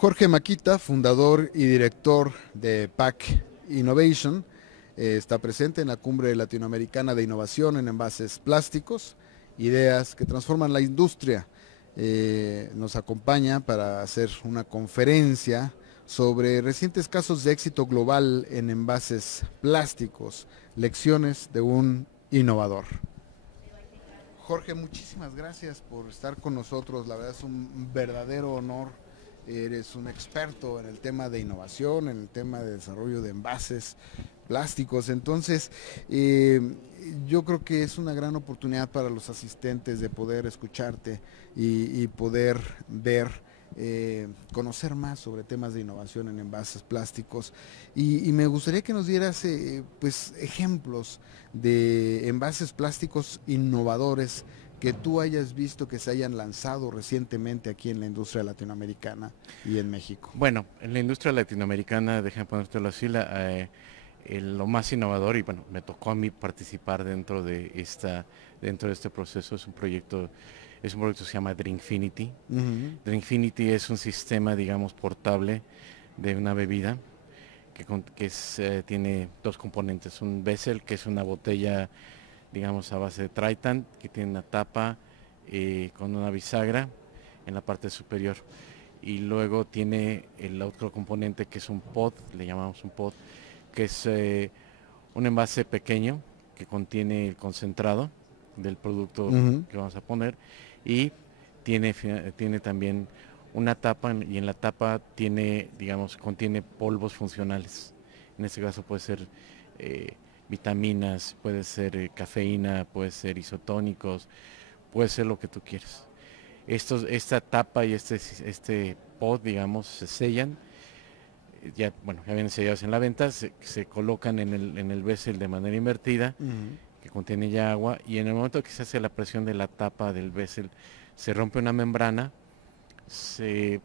Jorge Maquita, fundador y director de PAC Innovation, está presente en la Cumbre Latinoamericana de Innovación en Envases Plásticos, ideas que transforman la industria. Nos acompaña para hacer una conferencia sobre recientes casos de éxito global en envases plásticos, lecciones de un innovador. Jorge, muchísimas gracias por estar con nosotros, la verdad es un verdadero honor. Eres un experto en el tema de innovación, en el tema de desarrollo de envases plásticos, entonces yo creo que es una gran oportunidad para los asistentes de poder escucharte y poder ver, conocer más sobre temas de innovación en envases plásticos y me gustaría que nos dieras pues ejemplos de envases plásticos innovadores que tú hayas visto que se hayan lanzado recientemente aquí en la industria latinoamericana y en México. Bueno, en la industria latinoamericana, déjame ponértelo así, lo más innovador, y bueno, me tocó a mí participar dentro de este proceso, es un proyecto que se llama Drinkfinity. Drinkfinity es un sistema, digamos, portable de una bebida tiene dos componentes, un vessel, que es una botella, digamos, a base de Tritan, que tiene una tapa con una bisagra en la parte superior. Y luego tiene el otro componente, que es un pod, le llamamos un pod, que es un envase pequeño que contiene el concentrado del producto que vamos a poner, y tiene también una tapa, y en la tapa contiene polvos funcionales. En este caso puede ser vitaminas, puede ser cafeína, puede ser isotónicos, puede ser lo que tú quieras. Esta tapa y este pod, digamos, se sellan, ya vienen sellados en la venta, se colocan en el vessel de manera invertida, que contiene ya agua, y en el momento que se hace la presión de la tapa del vessel, se rompe una membrana, se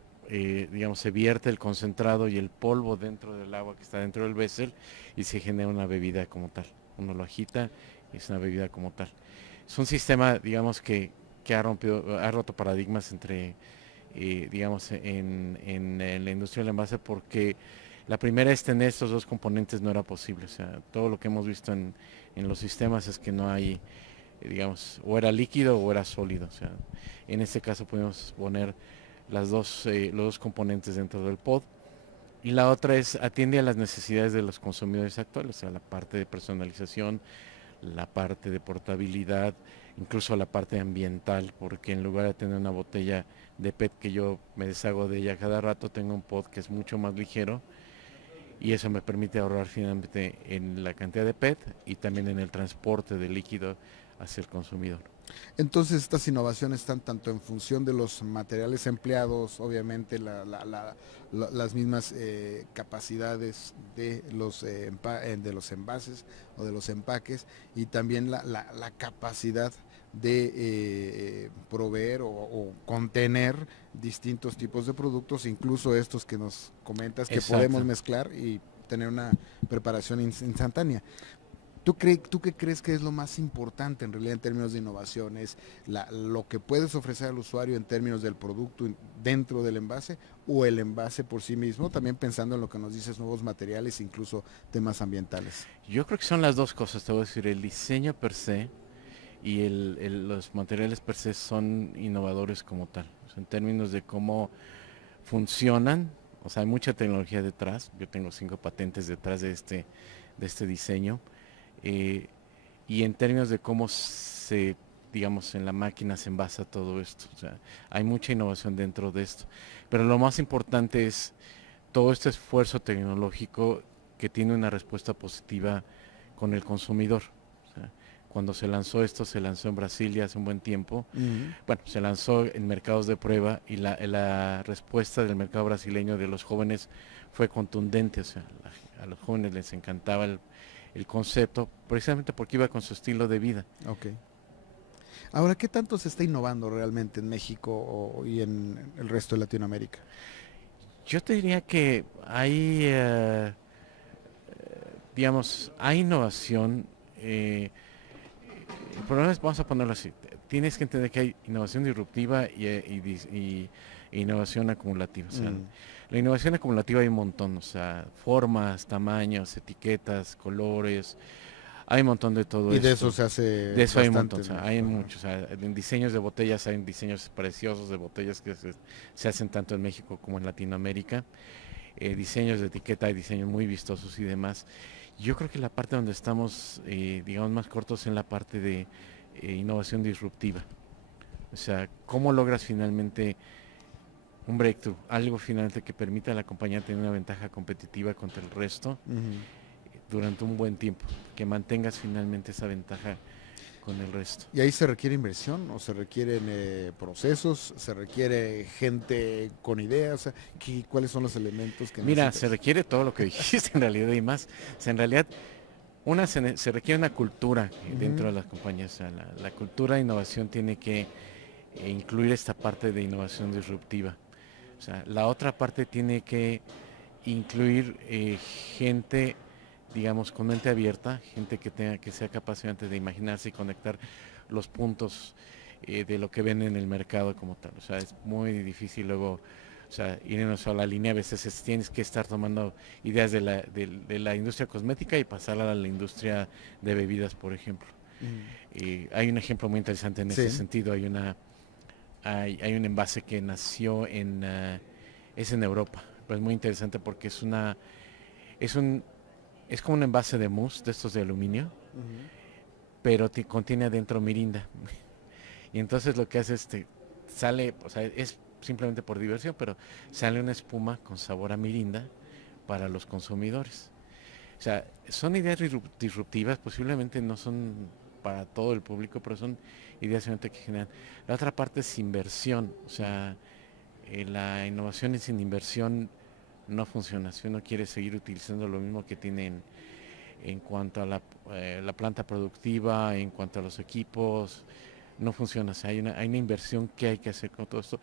vierte el concentrado y el polvo dentro del agua que está dentro del vessel, y se genera una bebida como tal. Uno lo agita y es una bebida como tal. Es un sistema, digamos, que ha roto paradigmas en la industria del envase, porque la primera es tener estos dos componentes no era posible. O sea, todo lo que hemos visto en los sistemas es que no hay, o era líquido o era sólido. O sea, en este caso podemos poner los dos componentes dentro del pod. Y la otra atiende a las necesidades de los consumidores actuales, o sea, la parte de personalización, la parte de portabilidad, incluso la parte ambiental, porque en lugar de tener una botella de PET que yo me deshago de ella cada rato, tengo un pod que es mucho más ligero, y eso me permite ahorrar finalmente en la cantidad de PET y también en el transporte de líquido hacia el consumidor. Entonces estas innovaciones están tanto en función de los materiales empleados, obviamente las mismas capacidades de de los envases o de los empaques, y también la capacidad de proveer o contener distintos tipos de productos, incluso estos que nos comentas que podemos Exacto. mezclar y tener una preparación instantánea. ¿Tú qué crees que es lo más importante en realidad en términos de innovación? ¿Es lo que puedes ofrecer al usuario en términos del producto dentro del envase, o el envase por sí mismo? También pensando en lo que nos dices, nuevos materiales, incluso temas ambientales. Yo creo que son las dos cosas, te voy a decir, el diseño per se y los materiales per se son innovadores como tal, o sea, en términos de cómo funcionan. O sea, hay mucha tecnología detrás, yo tengo 5 patentes detrás de este diseño, eh, y en términos de cómo en la máquina se envasa todo esto. O sea, hay mucha innovación dentro de esto, pero lo más importante es todo este esfuerzo tecnológico que tiene una respuesta positiva con el consumidor. O sea, cuando se lanzó en Brasil hace un buen tiempo. Bueno, se lanzó en mercados de prueba, y la respuesta del mercado brasileño de los jóvenes fue contundente. O sea, a los jóvenes les encantaba el concepto, precisamente porque iba con su estilo de vida. Ok. Ahora, ¿qué tanto se está innovando realmente en México y en el resto de Latinoamérica? Yo te diría que hay innovación. El problema es, vamos a ponerlo así, tienes que entender que hay innovación disruptiva y innovación acumulativa. O sea, La innovación acumulativa hay un montón, o sea, formas, tamaños, etiquetas, colores, hay un montón de todo Y de eso esto. se hace De eso hay un montón, bastante o en sea, México. hay Ajá. muchos, o sea, en diseños de botellas hay diseños preciosos de botellas que se hacen tanto en México como en Latinoamérica. Diseños de etiqueta, hay diseños muy vistosos y demás. Yo creo que la parte donde estamos, digamos, más cortos en la parte de innovación disruptiva. O sea, ¿cómo logras finalmente un breakthrough? Algo finalmente que permita a la compañía tener una ventaja competitiva contra el resto Ujú. durante un buen tiempo. Que mantengas finalmente esa ventaja con el resto. ¿Y ahí se requiere inversión o se requieren procesos, se requiere gente con ideas? O sea, ¿cuáles son los elementos que Mira, se necesitas? requiere todo lo que dijiste en realidad y más. O sea, en realidad, se requiere una cultura dentro Ujú. de las compañías. O sea, la cultura de innovación tiene que incluir esta parte de innovación disruptiva. O sea, la otra parte tiene que incluir gente, digamos, con mente abierta, gente que sea capaz de imaginarse y conectar los puntos de lo que ven en el mercado como tal. O sea, es muy difícil luego, o sea, ir en una sola línea. A veces tienes que estar tomando ideas de la industria cosmética y pasarla a la industria de bebidas, por ejemplo. Ujú. Hay un ejemplo muy interesante en ese Sí. sentido. Hay un envase que nació es en Europa, pero es muy interesante porque es un, es como un envase de mousse de estos de aluminio, Ujú. pero contiene adentro mirinda. Y entonces lo que hace sale, o sea, es simplemente por diversión, pero sale una espuma con sabor a mirinda para los consumidores. O sea, son ideas disruptivas, posiblemente no son para todo el público, pero son ideas realmente que generan. La otra parte es inversión, o sea, la innovación sin inversión no funciona. Si uno quiere seguir utilizando lo mismo que tiene en cuanto a la planta productiva, en cuanto a los equipos, no funciona. O sea, hay una inversión que hay que hacer con todo esto.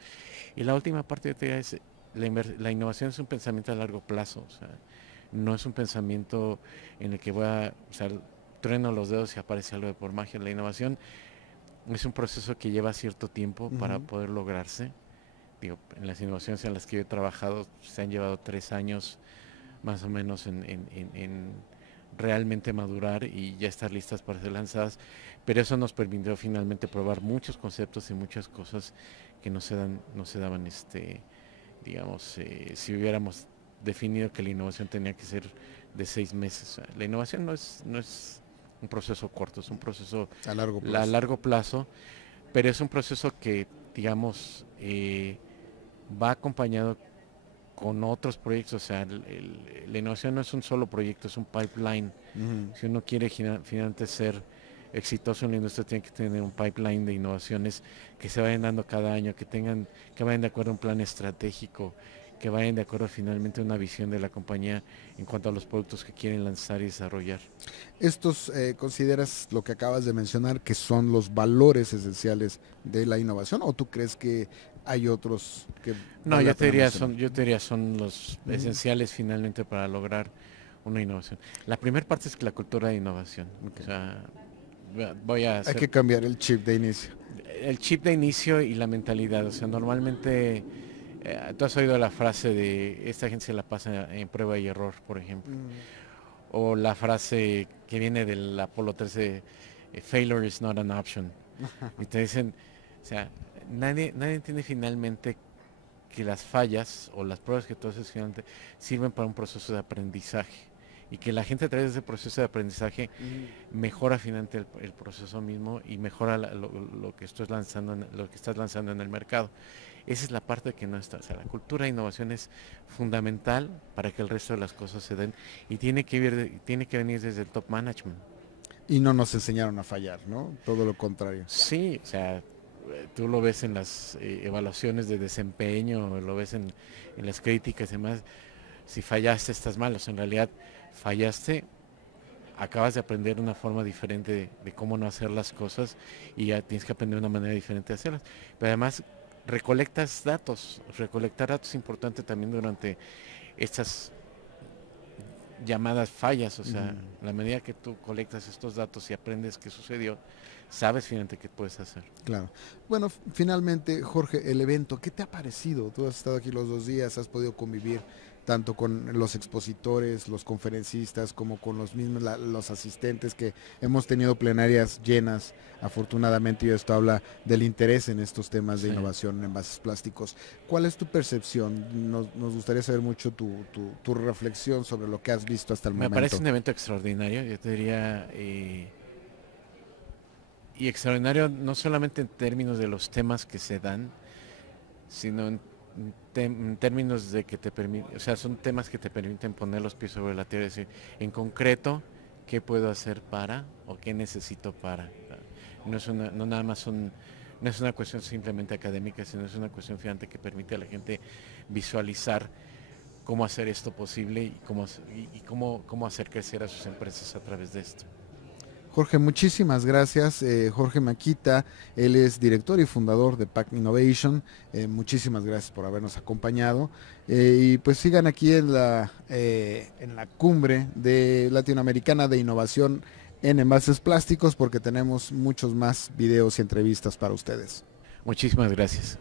Y la última parte de teoría es la innovación es un pensamiento a largo plazo. O sea, no es un pensamiento en el que o sea, trueno los dedos y aparece algo de por magia. La innovación es un proceso que lleva cierto tiempo para Ujú. poder lograrse. Digo, en las innovaciones en las que yo he trabajado se han llevado 3 años más o menos en realmente madurar y ya estar listas para ser lanzadas, pero eso nos permitió finalmente probar muchos conceptos y muchas cosas que no se daban, digamos, si hubiéramos definido que la innovación tenía que ser de 6 meses. O sea, la innovación no es un proceso corto, es un proceso A largo a plazo. largo plazo, pero es un proceso que, digamos, va acompañado con otros proyectos. O sea, la innovación no es un solo proyecto, es un pipeline. Ujú. Si uno quiere finalmente ser exitoso en la industria, tiene que tener un pipeline de innovaciones que se vayan dando cada año, que vayan de acuerdo a un plan estratégico, que vayan de acuerdo finalmente a una visión de la compañía en cuanto a los productos que quieren lanzar y desarrollar. ¿Estos consideras lo que acabas de mencionar que son los valores esenciales de la innovación o tú crees que hay otros que No, vale la pena mencionar? yo te diría son los Ujú. esenciales finalmente para lograr una innovación. La primera parte es que la cultura de innovación. Ok. O sea, voy a Hay hacer que cambiar el chip de inicio. el chip de inicio y la mentalidad. O sea, normalmente tú has oído la frase de esta gente se la pasa en prueba y error, por ejemplo. Mm. O la frase que viene del Apolo 13, failure is not an option. Y te dicen, o sea, nadie entiende finalmente que las fallas o las pruebas que tú haces finalmente sirven para un proceso de aprendizaje y que la gente a través de ese proceso de aprendizaje Ujú. mejora finalmente el proceso mismo y mejora lo que estás lanzando lo que estás lanzando en el mercado. Esa es la parte que no está. O sea, la cultura de innovación es fundamental para que el resto de las cosas se den y tiene que venir desde el top management. Y no nos enseñaron a fallar, ¿no? Todo lo contrario. Sí, o sea, tú lo ves en las evaluaciones de desempeño, lo ves en las críticas y demás. Si fallaste, estás mal. O sea, en realidad fallaste, acabas de aprender una forma diferente de cómo no hacer las cosas y ya tienes que aprender una manera diferente de hacerlas. Pero además recolectas datos. Recolectar datos es importante también durante estas llamadas fallas. O sea, Ujú. la medida que tú colectas estos datos y aprendes qué sucedió, sabes finalmente qué puedes hacer. Claro. Bueno, finalmente, Jorge, el evento, ¿qué te ha parecido? Tú has estado aquí los 2 días, has podido convivir tanto con los expositores, los conferencistas, como con los mismos, los asistentes, que hemos tenido plenarias llenas, afortunadamente, y esto habla del interés en estos temas de Sí. innovación en envases plásticos. ¿Cuál es tu percepción? Nos gustaría saber mucho tu reflexión sobre lo que has visto hasta el Me parece momento. un evento extraordinario, yo te diría, y extraordinario no solamente en términos de los temas que se dan, sino en términos de que te permiten, o sea, son temas que te permiten poner los pies sobre la tierra y decir, en concreto, ¿qué puedo hacer para o qué necesito para? No es una, no nada más son, no es una cuestión simplemente académica, sino es una cuestión fíjate que permite a la gente visualizar cómo hacer esto posible y cómo hacer crecer a sus empresas a través de esto. Jorge, muchísimas gracias. Jorge Maquita, él es director y fundador de PAC Innovation. Muchísimas gracias por habernos acompañado. Y pues sigan aquí en la cumbre de Latinoamericana de Innovación en Envases Plásticos, porque tenemos muchos más videos y entrevistas para ustedes. Muchísimas gracias.